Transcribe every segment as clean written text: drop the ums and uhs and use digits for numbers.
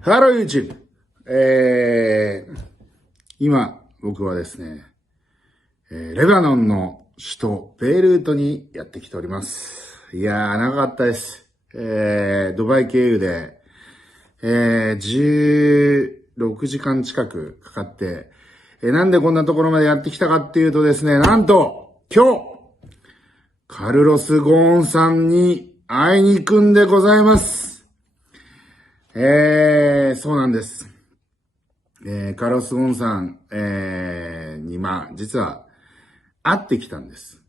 ハロー YouTube。今、僕はですね、レバノンの首都ベイルートにやってきております。いやー、長かったです。ドバイ経由で、16時間近くかかって、なんでこんなところまでやってきたかっていうとですね、なんと、今日、カルロス・ゴーンさんに会いに行くんでございます。そうなんです。カルロス・ゴーンさん、に、実は、会ってきたんです。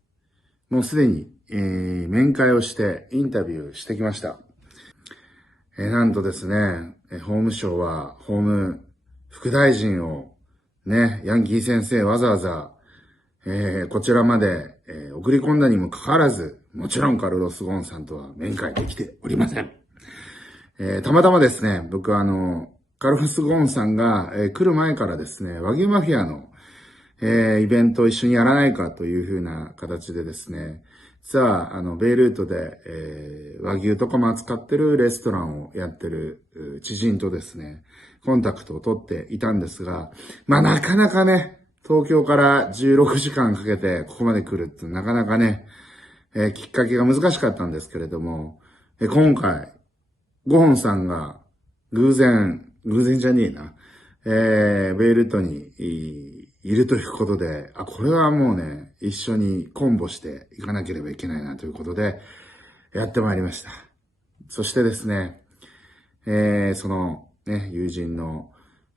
もうすでに、面会をして、インタビューしてきました。なんとですね、法務省は、法務副大臣を、ね、ヤンキー先生わざわざ、こちらまで、送り込んだにもかかわらず、もちろんカルロス・ゴーンさんとは面会できておりません。たまたまですね、僕はカルロス・ゴーンさんが、来る前からですね、和牛マフィアの、イベントを一緒にやらないかというふうな形でですね、実は、ベイルートで、和牛とかも扱ってるレストランをやってる知人とですね、コンタクトを取っていたんですが、なかなかね、東京から16時間かけてここまで来るってなかなかね、きっかけが難しかったんですけれども、今回、ゴーンさんが偶然じゃねえな、ベイルートにいるということで、これはもうね、一緒にコンボしていかなければいけないなということで、やってまいりました。そしてですね、そのね、友人の、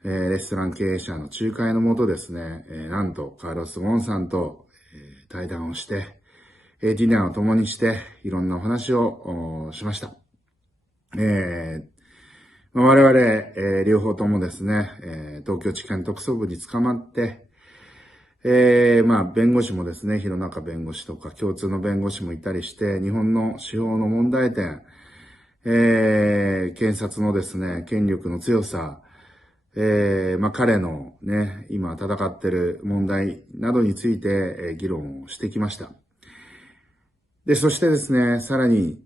レストラン経営者の仲介のもとですね、なんとカルロス・ゴーンさんと、対談をして、ディナーを共にして、いろんなお話をしました。我々、両方ともですね、東京地検特捜部に捕まって、弁護士もですね、弘中弁護士とか共通の弁護士もいたりして、日本の司法の問題点、検察のですね、権力の強さ、彼のね、今戦っている問題などについて、議論をしてきました。で、そしてですね、さらに、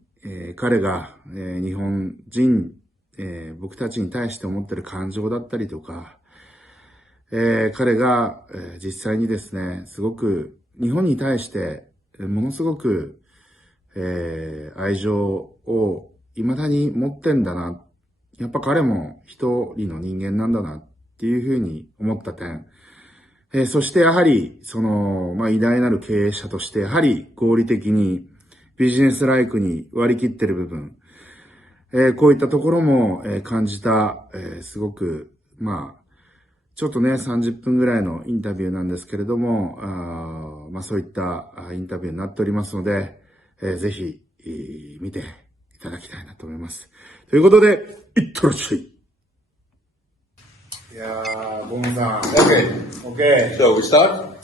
彼が、日本人、僕たちに対して思っている感情だったりとか、彼が、実際にですね、すごく日本に対してものすごく、愛情を未だに持ってんだな。やっぱ彼も一人の人間なんだなっていうふうに思った点。そしてやはり、偉大なる経営者として、やはり合理的にビジネスライクに割り切ってる部分。こういったところも、感じた、すごく、ちょっとね、30分ぐらいのインタビューなんですけれども、そういったインタビューになっておりますので、ぜひ、見ていただきたいなと思います。ということで、いってらっしゃい。いやー、ゴンさん。Okay. So we start?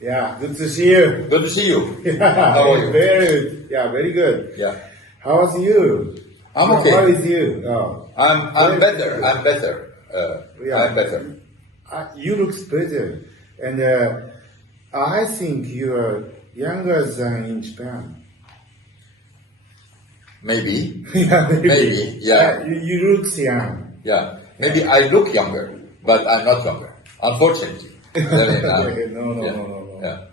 Yeah, good to see you. Good to see you. Yeah, How are you? Very good. Yeah. How's you? I'm okay. How is you? Oh. I'm better. I'm better. Yeah. I'm better. You look better. And I think you are younger than in Japan. Maybe. Yeah, Maybe. Yeah. You look young. Yeah. Maybe I look younger, but I'm not younger. Unfortunately. No. Yeah.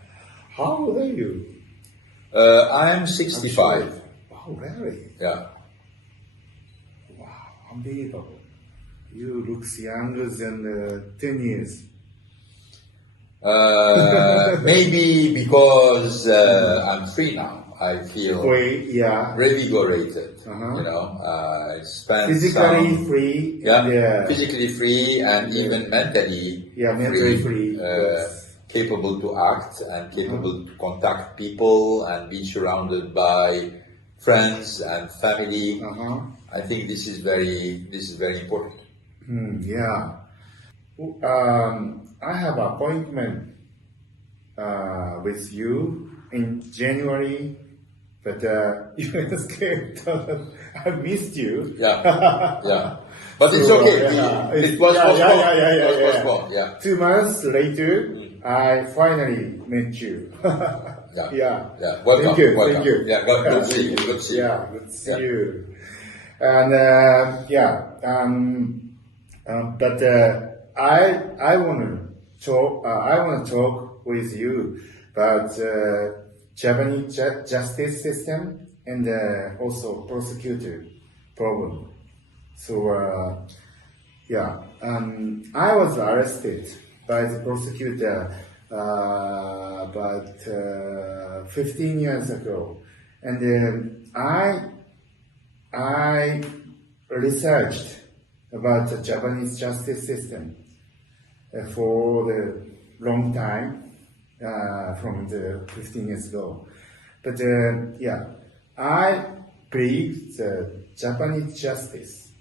How old are you? I'm 65. Oh, really? Yeah. Wow, unbelievable. You look younger than 10 years. Maybe because I'm free now. I feel revigorated. Uh-huh. You know, I spent physically free. Physically free and even mentally free. Yes. Capable to act and capable to contact people and be surrounded by friends and family. I think this is very important. Yeah. I have an appointment with you in January, but you escaped. I missed you. Yeah. But it's okay. It was postponed. Yeah. 2 months later, I finally met you. Yeah. Welcome. Thank you. Yeah. Good to see you. Good to see you. Yeah, good to see you. And But I want to talk with you about Japanese justice system and also prosecutor problem. So I was arrested by the prosecutor about 15 years ago, and I researched about the Japanese justice system for the long time, from the 15 years ago. But I believe the Japanese justice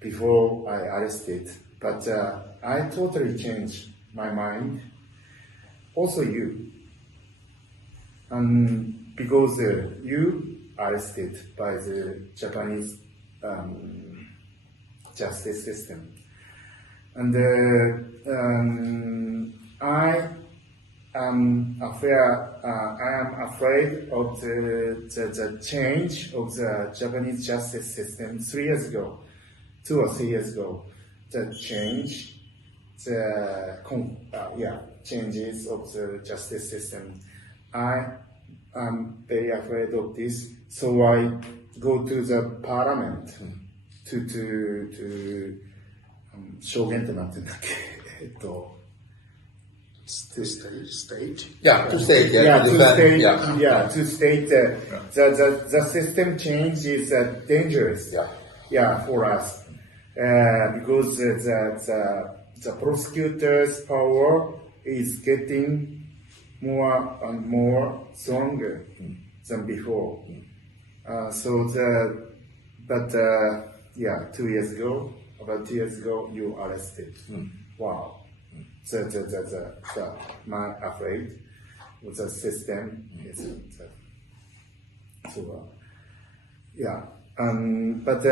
before I arrested, but I totally changed my mind. Also you, because you arrested by the Japanese justice system, and I am afraid of the change of the Japanese justice system 2 or 3 years ago. The change, changes of the justice system. I am very afraid of this, so I go to the parliament to 証言ってなんて言うんだっけstate? Yeah, to state. To state the system change is dangerous. For us, because the prosecutor's power is getting more and more stronger than before. But 2 years ago, about 2 years ago, you arrested. Wow. My afraid with the system is but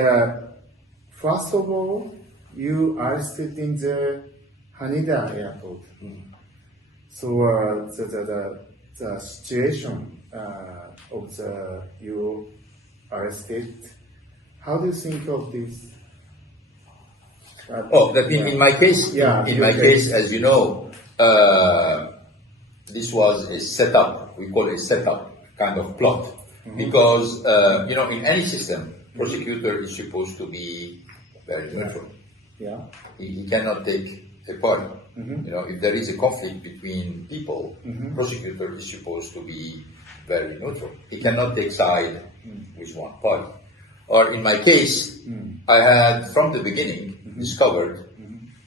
first of all, you arrested in the Haneda airport. So the situation of you arrested. How do you think of this? In my case, case, as you know, this was a setup. We call it a setup kind of plot, because in any system, prosecutor is supposed to be very neutral. He cannot take a party. If there is a conflict between people, prosecutor is supposed to be very neutral. He cannot take side with one party. Or in my case, I had from the beginning discovered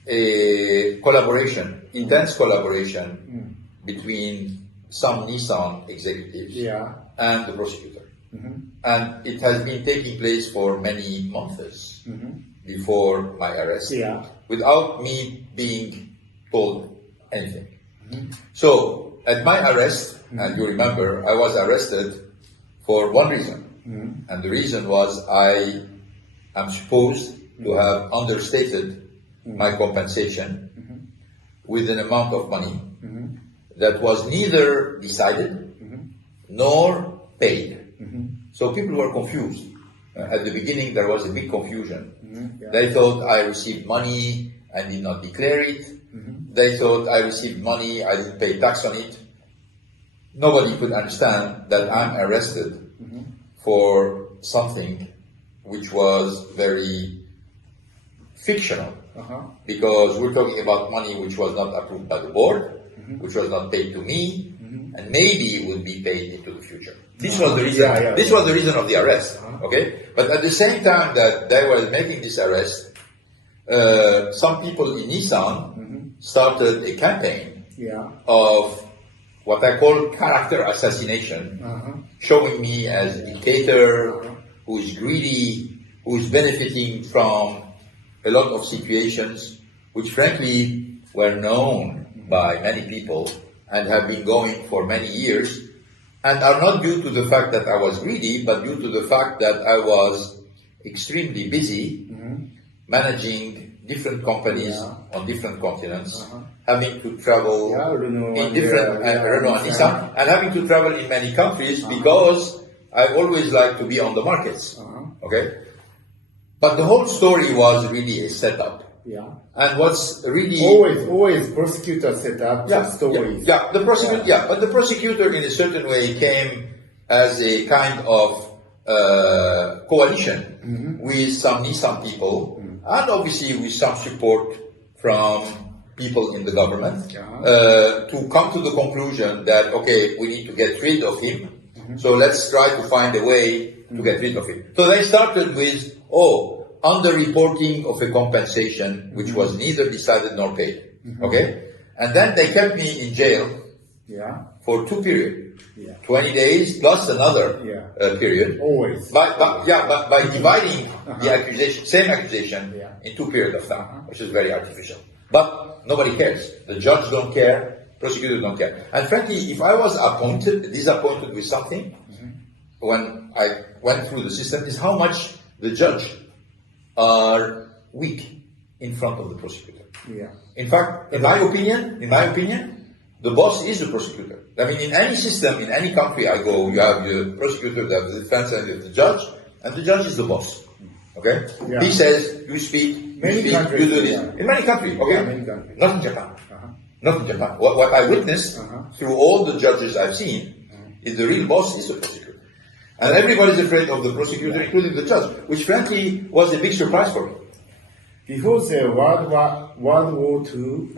a collaboration, intense collaboration between some Nissan executives and the prosecutor. And it has been taking place for many months before my arrest, without me being told anything. So at my arrest, and you remember, I was arrested for one reason. And the reason was I am supposed to have understated my compensation with an amount of money that was neither decided nor paid. So people were confused. At the beginning there was a big confusion. They thought I received money and did not declare it. They thought I received money, I didn't pay tax on it. Nobody could understand that I'm arrested for something which was very fictional, because we're talking about money which was not approved by the board, which was not paid to me, and maybe will be paid into the future. This was the reason. This was the reason of the arrest. Okay, but at the same time that they were making this arrest, some people in Nissan started a campaign of what I call character assassination, showing me as a dictator who is greedy, who is benefiting from a lot of situations which frankly were known by many people and have been going for many years, and are not due to the fact that I was greedy, but due to the fact that I was extremely busy managing different companies on different continents, having to travel in different Renault and Nissan, and having to travel in many countries because I always like to be on the markets. Okay, But the whole story was really a setup. Yeah. And what's really always prosecutor set up the stories. The prosecutor. Yeah, but the prosecutor in a certain way came as a kind of coalition with some Nissan people, and obviously with some support from people in the government to come to the conclusion that okay, we need to get rid of him. So let's try to find a way to get rid of him. So they started with underreporting of a compensation, which was neither decided nor paid. Okay? And then they kept me in jail for 2 periods. 20 days plus another period. Always. By dividing the accusation, same accusation, in 2 periods of time, which is very artificial. But nobody cares. The judge don't care, prosecutors don't care. And frankly, if I was disappointed with something, when I went through the system, is how much the judge are weak in front of the prosecutor. In fact, in my opinion, the boss is the prosecutor. I mean, in any system, in any country I go, you have the prosecutor, you have the defense, and you have the judge is the boss. Okay? He says, you speak, you do this. In many countries, okay? Not in Japan. Not in Japan. What I witnessed through all the judges I've seen is the real boss is the prosecutor. And everybody's afraid of the prosecutor, including the judge, which frankly was a big surprise for me. Before the World War II,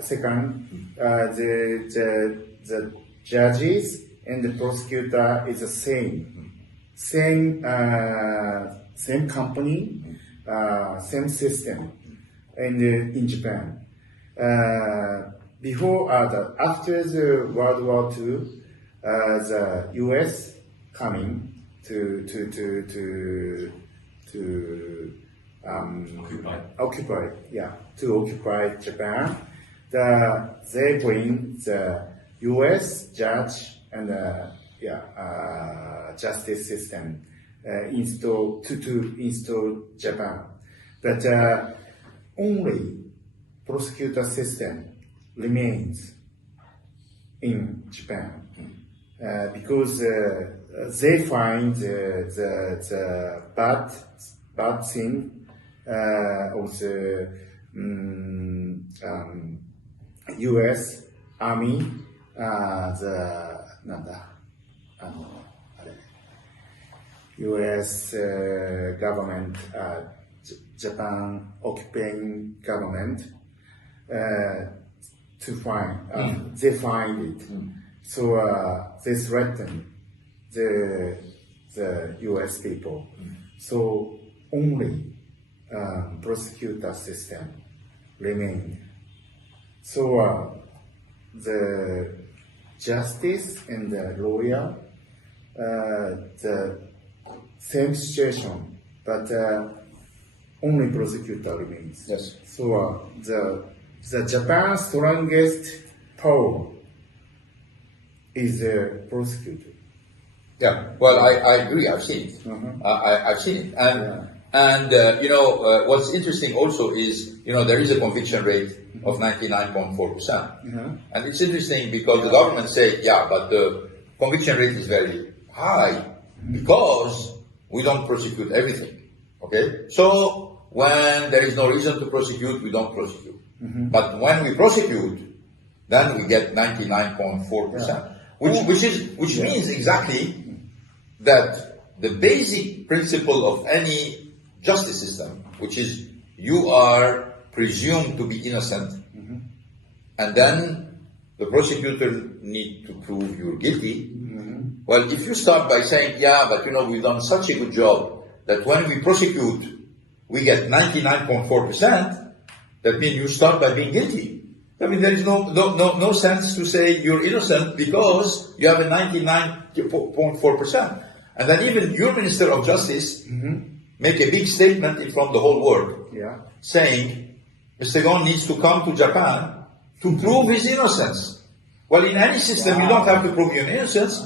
second, the judges and the prosecutor is the same company, same system, and in Japan. After the World War II, the U.S. coming to occupy Japan. They bring the U.S. judge and justice system to install Japan, but only prosecutor system remains in Japan because they find the bad thing of the U.S. Army, U.S. government, Japan occupying government, they find it. So they threaten the U.S. people. So only prosecutor system remained. So the justice and the lawyer, the same situation, but only prosecutor remains. Yes. So the Japan's strongest power is the prosecutor. Yeah, well, I agree. I've seen it. I've seen it, and what's interesting also is there is a conviction rate of 99.4%, and it's interesting because the government say but the conviction rate is very high because we don't prosecute everything. Okay, so when there is no reason to prosecute, we don't prosecute. But when we prosecute, then we get 99.4%, which means exactly that the basic principle of any justice system, which is you are presumed to be innocent, and then the prosecutor need to prove you're guilty. Well, if you start by saying, but we've done such a good job that when we prosecute, we get 99.4%, that means you start by being guilty. I mean, there is no sense to say you're innocent because you have a 99.4%. And then even your Minister of Justice make a big statement in front of the whole world, saying Mr. Goon needs to come to Japan to prove his innocence. Well, in any system, you don't have to prove your innocence.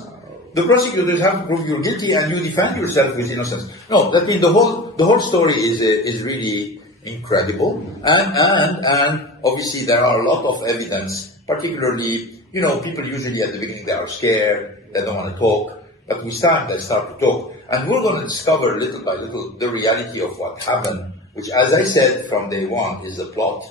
The prosecutors have to prove you're guilty, and you defend yourself with innocence. No, that means the whole story is really incredible, and obviously there are a lot of evidence. Particularly, people usually at the beginning they are scared, they don't want to talk. But with time, they start to talk. And we're going to discover little by little the reality of what happened, which, as I said from day one, is a plot.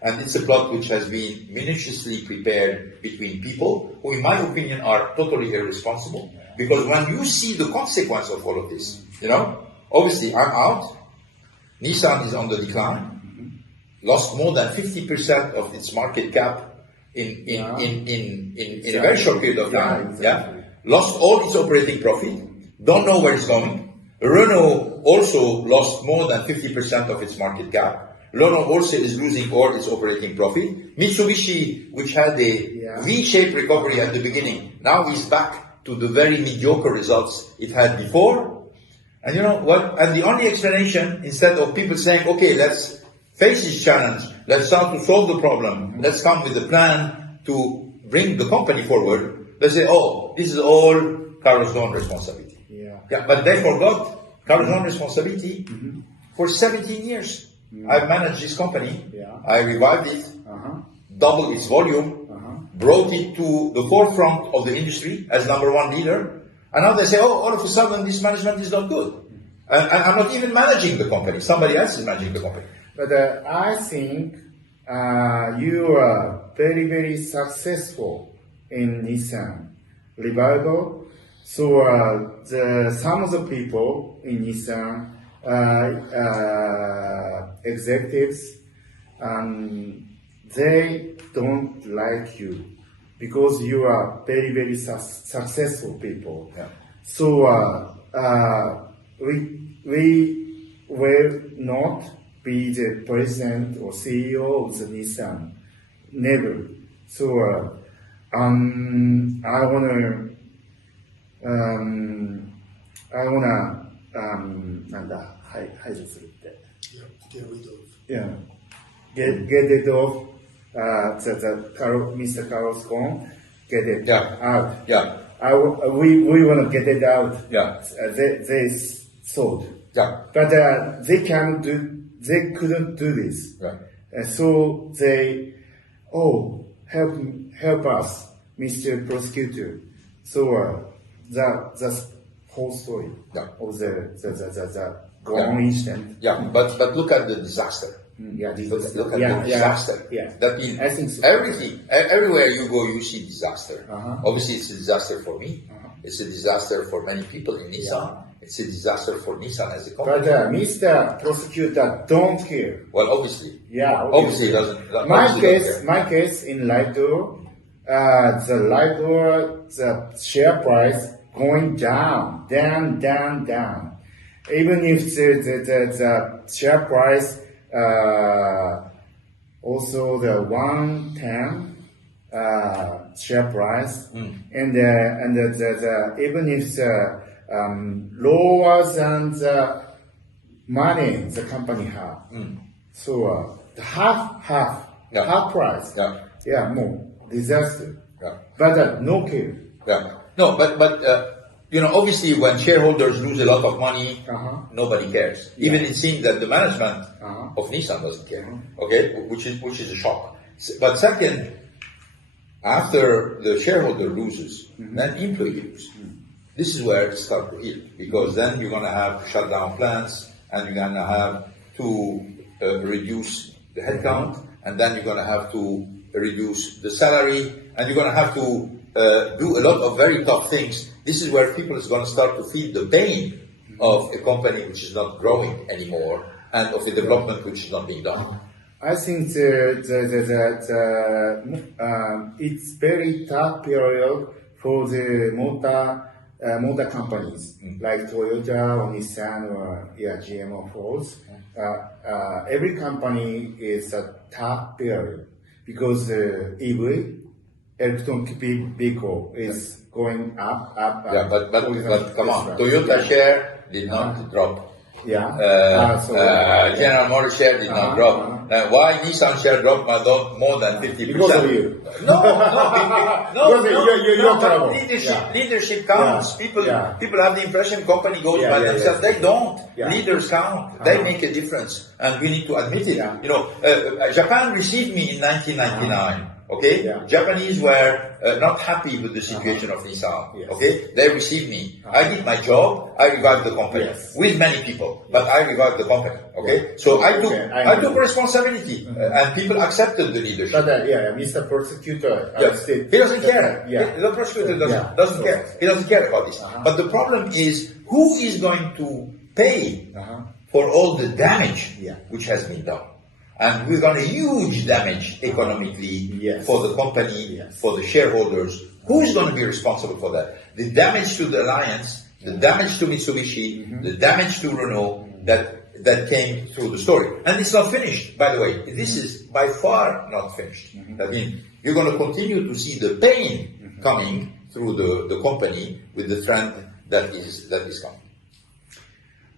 And it's a plot which has been minutiously prepared between people who, in my opinion, are totally irresponsible. Because when you see the consequence of all of this, obviously I'm out. Nissan is on the decline. Lost more than 50% of its market cap in a very short period of time. Exactly. Lost all its operating profit. Don't know where it's going. Renault also lost more than 50% of its market cap. Renault also is losing all its operating profit. Mitsubishi, which had a V-shaped recovery at the beginning, now is back to the very mediocre results it had before. And you know what? And the only explanation, instead of people saying, okay, let's face this challenge, let's start to solve the problem, let's come with a plan to bring the company forward, they say, oh, this is all Carlos Ghosn's responsibility. Yeah, but they forgot Carlos Ghosn's responsibility for 17 years. I've managed this company. I revived it, doubled its volume, brought it to the forefront of the industry as number one leader. And now they say, oh, all of a sudden this management is not good. And I'm not even managing the company. Somebody else is managing the company. But I think you are very, very successful in Nissan revival. So some of the people in Nissan, executives, they don't like you because you are very, very successful people. Yeah. So we will not be the president or CEO of the Nissan. Never. So I wanna なんだ、排除するって。Yeah. Get rid of Mr. Carlos Ghosn. Get it out. Yeah. We want to get it out. Yeah. They sold. Yeah. But they couldn't do this. Right. So they, help us, Mr. Prosecutor. So that's whole story of the Ghosn incident. Yeah, but look at the disaster. Look at the disaster. That means I think so. Everywhere you go, you see disaster. Obviously, it's a disaster for me. It's a disaster for many people in Nissan. It's a disaster for Nissan as a company. But Mr. Prosecutor don't care. Well, obviously. Yeah. Obviously, it doesn't. My case in Light Door, the share price going down. Even if the share price, also the 110 share price, and even if the lower than the money the company have, so the half price, more disaster, but no care. No, but obviously when shareholders lose a lot of money, nobody cares. Even it seems that the management of Nissan doesn't care. Okay, which is a shock. But second, after the shareholder loses, then employee lose. This is where it starts to hit, because then you're going to have to shut down plants, and you're going to have to reduce the headcount, and then you're going to have to reduce the salary, and you're going to have to do a lot of very tough things. This is where people is going to start to feel the pain of a company which is not growing anymore, and of a development which is not being done. I think it's very tough period for the motor companies like Toyota or Nissan or GM or Ford. Every company is a tough period because EV, electronic vehicle, is going up. Yeah, but come on, Toyota share did not drop. General Motors share did not drop. Now, why Nissan share dropped by more than 50%? Because of you. No. Leadership counts. People have the impression company goes by themselves. They don't. Leaders count. They make a difference, and we need to admit it. Japan received me in 1999. Okay, Yeah. Japanese were not happy with the situation of Nissan. Yes. Okay, they received me. I did my job. I revived the company Yes. with many people, but I revived the company. Okay, so I took responsibility, and people accepted the leadership. But Mr. Prosecutor, Yes. He doesn't care. Yeah. The prosecutor doesn't Yeah. care. He doesn't care about this. But the problem is, who is going to pay for all the damage which has been done? And we've done a huge damage economically for the company, for the shareholders. Who's going to be responsible for that? The damage to the alliance, the damage to Mitsubishi, the damage to Renault that came through the story. And it's not finished, by the way. This is by far not finished. I mean, you're going to continue to see the pain coming through the company with the trend that is coming.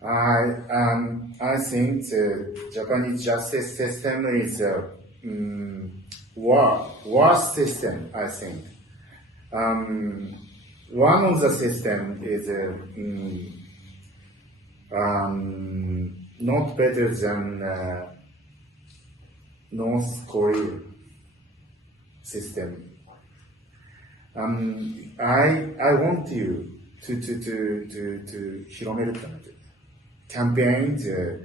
I think the Japanese justice system is a worst system, I think. One of the system is not better than North Korea system. I want you to 広めるためで campaign the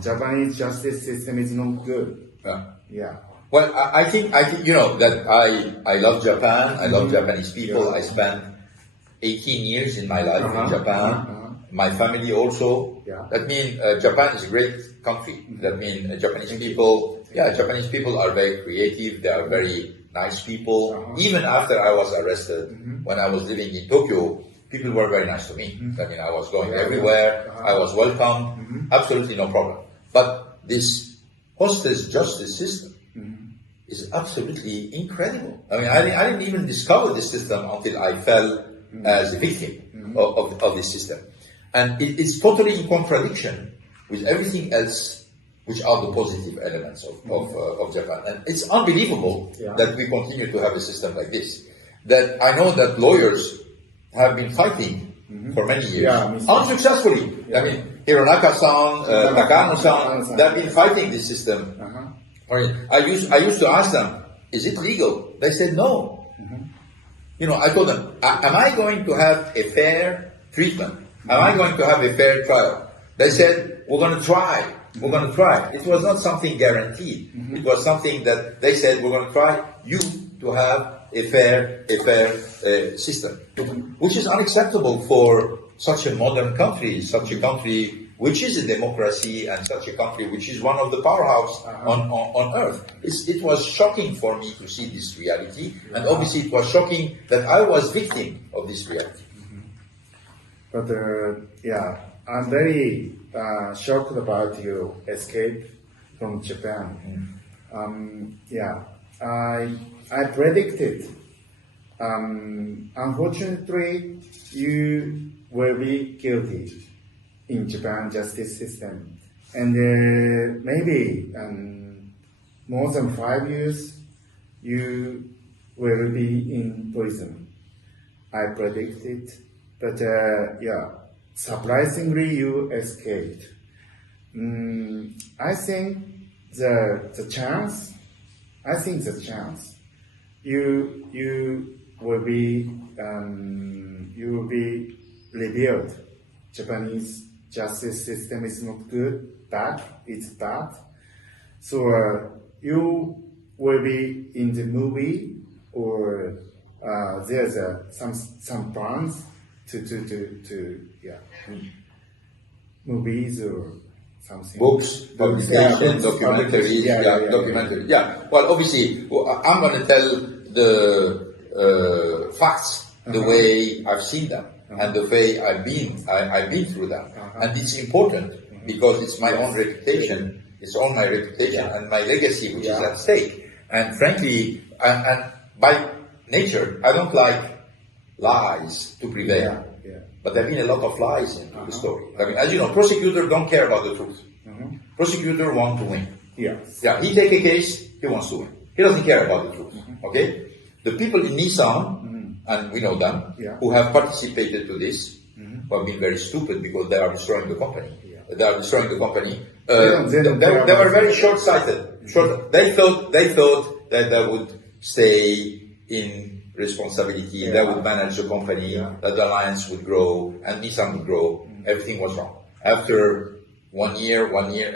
Japanese justice system is not good. Yeah. Well, I think you know that I love Japan. I love Japanese people. I spent 18 years in my life in Japan. My family also. Yeah. That means Japan is a great country. That means Japanese people. Yeah, Japanese people are very creative. They are very nice people. Even after I was arrested, when I was living in Tokyo, people were very nice to me. I mean, I was going everywhere. I was welcome. Absolutely no problem. But this hostage justice system is absolutely incredible. I mean, I didn't even discover this system until I fell as a victim of this system. And it's totally in contradiction with everything else, which are the positive elements of Japan. And it's unbelievable that we continue to have a system like this. That I know that lawyers have been fighting for many years, unsuccessfully. I mean, Hironaka-san, Takano-san, they've been fighting this system. I used to ask them, is it legal? They said no. You know, I told them, am I going to have a fair treatment? Am I going to have a fair trial? They said, we're going to try. We're going to try. It was not something guaranteed. It was something that they said, we're going to try you to have a fair system, which is unacceptable for such a modern country, such a country which is a democracy, and such a country which is one of the powerhouse on earth. It was shocking for me to see this reality, and obviously it was shocking that I was victim of this reality. But I'm very shocked about your escape from Japan. I predicted. Unfortunately, you will be guilty in Japan justice system, and maybe more than 5 years you will be in prison. I predicted, but surprisingly you escaped. I think the chance. You will be revealed. Japanese justice system is not good, bad. It's bad. So you will be in the movie, or there's some plans to movies or something. Books, publication, documentaries, documentaries. Yeah. Well, obviously, I'm going to tell the facts the way I've seen them and the way I've been through them, and it's important because it's my own reputation. It's all my reputation and my legacy which is at stake. And frankly, and by nature, I don't like lies to prevail. But there have been a lot of lies in the story. I mean, as you know, prosecutors don't care about the truth. Prosecutor want to win. He take a case, he wants to win. He doesn't care about the truth. Okay? The people in Nissan, and we know them, who have participated to this, who have been very stupid because they are destroying the company. They are destroying the company. They were very short-sighted. They thought that they would stay in responsibility, they would manage the company, that the alliance would grow, and Nissan would grow. Everything was wrong. After 1 year,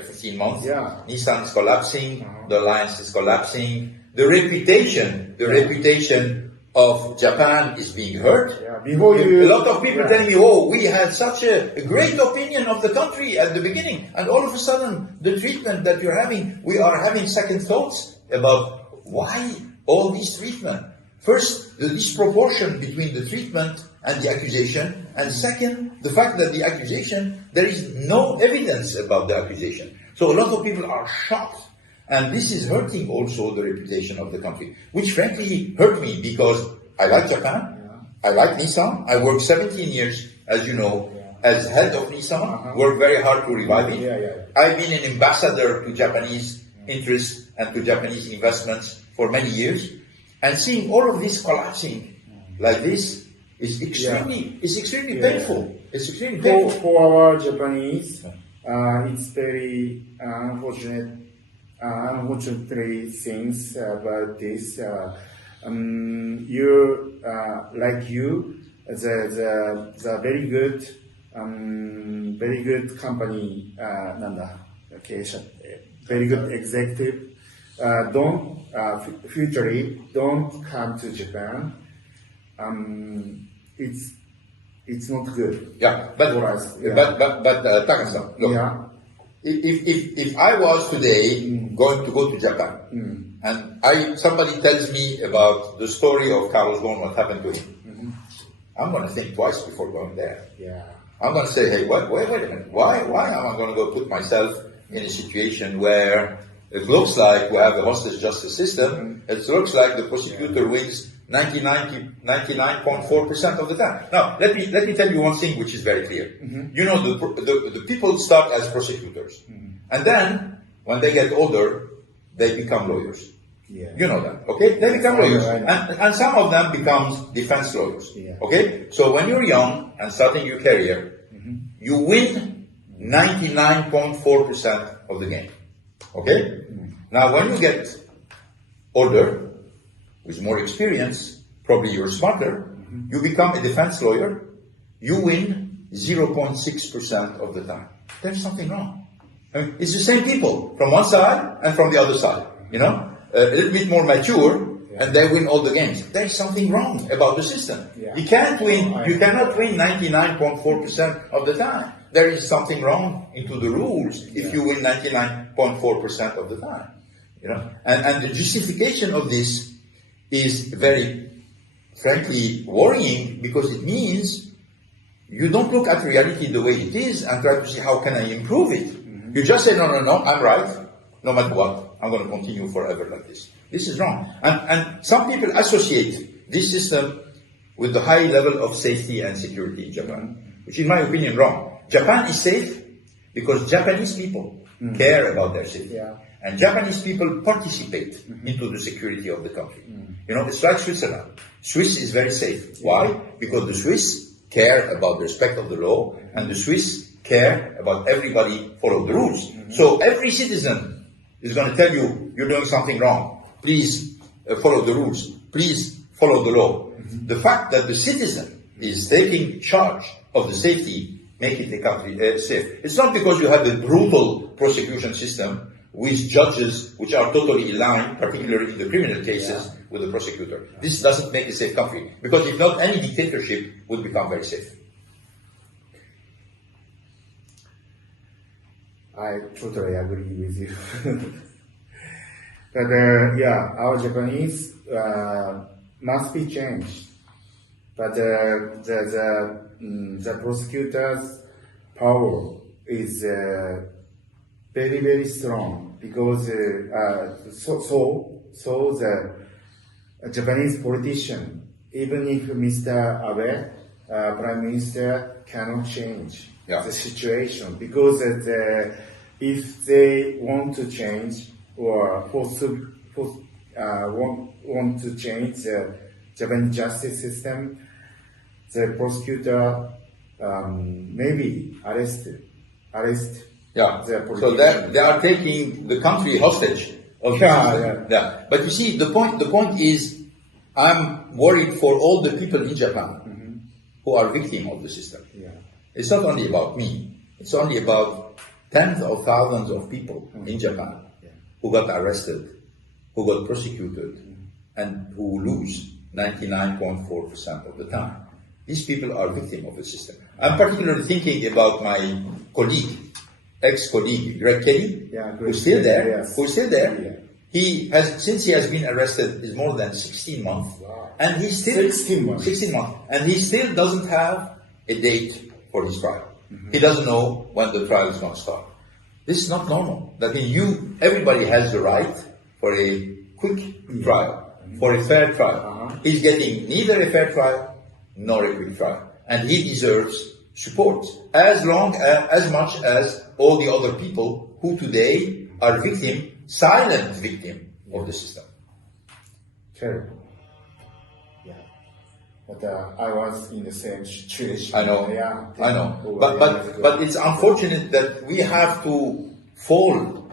15 months, Nissan is collapsing, the alliance is collapsing, the reputation of Japan is being hurt. A lot of people telling me, oh, we had such a great opinion of the country at the beginning, and all of a sudden, the treatment that you're having, we are having second thoughts about why all this treatment. First, the disproportion between the treatment and the accusation, and second, the fact that the accusation, there is no evidence about the accusation. So a lot of people are shocked. And this is hurting also the reputation of the country, which frankly hurt me because I like Japan, I like Nissan, I worked 17 years, as you know, as head of Nissan, worked very hard to revive it. I've been an ambassador to Japanese interests and to Japanese investments for many years, and seeing all of this collapsing like this is extremely painful. It's extremely painful. For our Japanese, it's very unfortunately things about this. The very good company, very good executive, don't come to Japan. It's not good. Yeah, but for us. Taka-san, look. If I was today going to go to Japan, and somebody tells me about the story of Carlos Ghosn, what happened to him, I'm going to think twice before going there. I'm going to say, hey, wait a minute, why am I going to go put myself in a situation where it looks like we have a hostage justice system, it looks like the prosecutor wins 99.4% of the time. Now, let me tell you one thing which is very clear. You know, the people start as prosecutors, and then when they get older, they become lawyers. You know that, okay? They become lawyers, and some of them becomes defense lawyers. Okay, so when you're young and starting your career, you win 99.4% of the game. Okay, now when you get older, with more experience, probably you're smarter, you become a defense lawyer, you win 0.6% of the time. There's something wrong. I mean, it's the same people from one side and from the other side, you know, a little bit more mature, and they win all the games. There's something wrong about the system. You cannot win 99.4% of the time. There is something wrong into the rules if you win 99.4% of the time, you know, and the justification of this is very, frankly, worrying, because it means you don't look at reality the way it is and try to see how can I improve it. You just say, no, I'm right, no matter what, I'm going to continue forever like this. This is wrong. And some people associate this system with the high level of safety and security in Japan, which in my opinion wrong. Japan is safe because Japanese people care about their safety. And Japanese people participate into the security of the country. You know, it's like Switzerland. Swiss is very safe. Why? Because the Swiss care about the respect of the law, and the Swiss care about everybody follow the rules. So every citizen is going to tell you, you're doing something wrong. Please follow the rules. Please follow the law. The fact that the citizen is taking charge of the safety, make it a country safe. It's not because you have a brutal prosecution system with judges which are totally aligned, particularly in the criminal cases, with the prosecutor. This doesn't make a safe country, because if not, any dictatorship would become very safe. I totally agree with you. But our Japanese must be changed. But the prosecutor's power is very, very strong, because the Japanese politician, even if Mr. Abe, Prime Minister, cannot change the situation, because if they want to change or want to change the Japanese justice system, the prosecutor maybe arrest. So they are taking the country hostage. of the system. Yeah. But you see, the point is, I'm worried for all the people in Japan who are victims of the system. Yeah. It's not only about me. It's only about tens of thousands of people in Japan who got arrested, who got prosecuted, and who lose 99.4% of the time. These people are victims of the system. I'm particularly thinking about my colleague, ex-colleague, Greg Kelly, who's still there. Yes. Who's still there. Yeah. He has, since he has been arrested, is more than 16 months. Wow. And he still 16 months. 16 months. And he still doesn't have a date for his trial. He doesn't know when the trial is going to start. This is not normal. That means everybody has the right for a quick trial, for a fair trial. He's getting neither a fair trial nor a quick trial. And he deserves support as much as all the other people who today are silent victim of the system. Terrible. Yeah. But I was in the same situation. I know. Yeah. I know. But it's unfortunate that we have to fall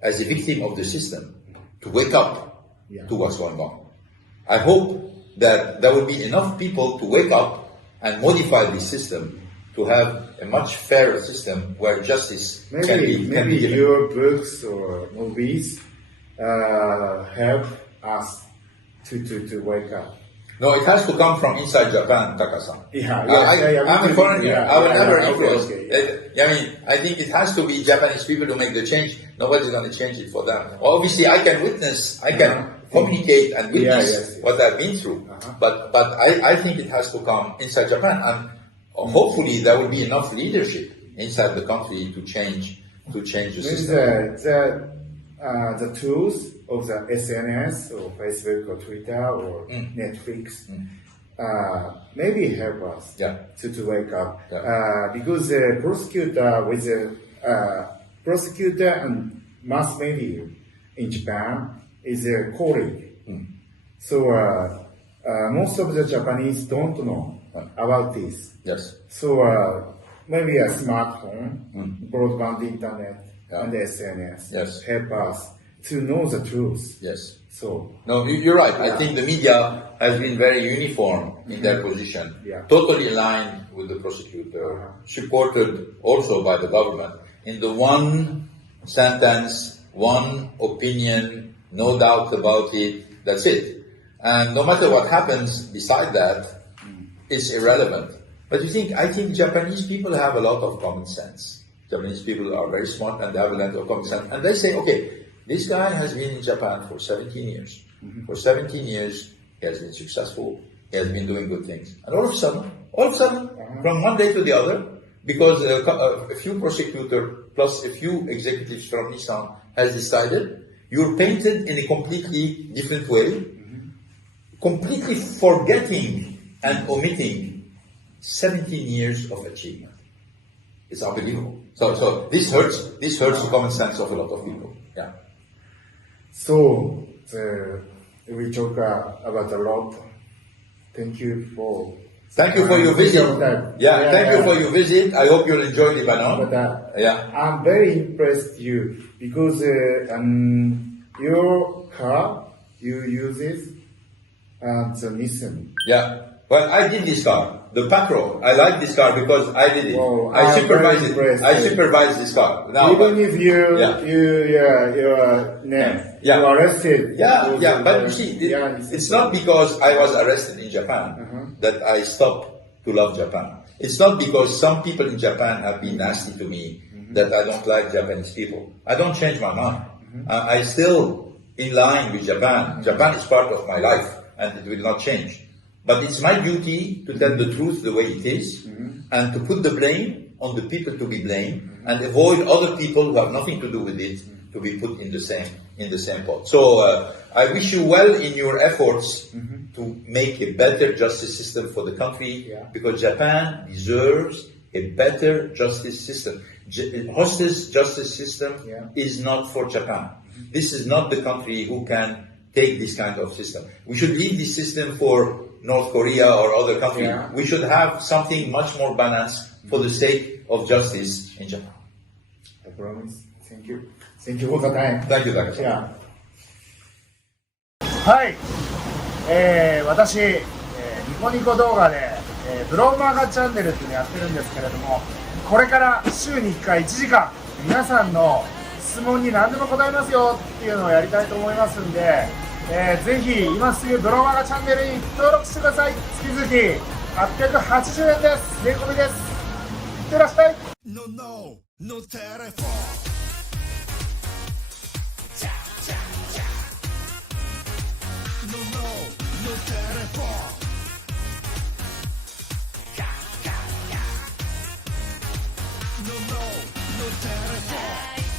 as a victim of the system to wake up to what's going on. I hope that there will be enough people to wake up and modify this system to have a much fairer system where justice can be given. Your books or movies help us to wake up. No, it has to come from inside Japan, Taka-san. I'm a foreigner. I will never influence. Okay. I think it has to be Japanese people to make the change. Nobody's going to change it for them. Obviously, I can communicate and witness what I've been through. But I think it has to come inside Japan. And hopefully there will be enough leadership inside the country to change the system. The tools of the SNS or Facebook or Twitter or Netflix maybe help us to wake up. Because the prosecutor and mass media in Japan is a colleague. So most of the Japanese don't know about this. Yes. So maybe a smartphone, broadband internet, and the SNS help us to know the truth. Yes. So no, you're right. I think the media has been very uniform in their position, totally aligned with the prosecutor, supported also by the government in the one sentence, one opinion, no doubt about it. That's it. And no matter what happens beside that, it's irrelevant. But I think Japanese people have a lot of common sense. Japanese people are very smart and they have a lot of common sense. And they say, okay, this guy has been in Japan for 17 years. For 17 years, he has been successful. He has been doing good things. And all of a sudden, from one day to the other, because a few prosecutors plus a few executives from Nissan has decided, you're painted in a completely different way, completely forgetting and omitting 17 years of achievement. It's unbelievable. So this hurts the common sense of a lot of people. Yeah. So we talk about a lot. Thank you for your visit. Thank you for your visit. I hope you'll enjoy Lebanon. But I'm very impressed you because your car you use the Nissan. Yeah. Well, I did this car, the Patro. I like this car because I did it. Oh, I supervised it. I supervised this car. Now, even if you arrested. But you see, it's not because I was arrested in Japan that I stopped to love Japan. It's not because some people in Japan have been nasty to me that I don't like Japanese people. I don't change my mind. I still in line with Japan. Japan is part of my life and it will not change. But it's my duty to tell the truth the way it is and to put the blame on the people to be blamed and avoid other people who have nothing to do with it to be put in the same pot. So I wish you well in your efforts to make a better justice system for the country because Japan deserves a better justice system. Hostage justice system is not for Japan. This is not the country who can take this kind of system. We should leave this system for North Korea or other countries. We should have something much more balanced for the sake of justice in Japan. I promise. Thank you. Thank you for the time. Thank you, Dr. Yeah. はい。私、ニコニコ動画で、ブローマガチャンネルっていうのやってるんですけれども、これから週に1回1時間、皆さんの質問に何でも答えますよっていうのをやりたいと思いますんで、ぜひ今すぐブローマガチャンネルに登録してください。月々880円です。税込みです。いってらっしゃい。No, no, no telephone. No, no, no telephone. No, no, no telephone.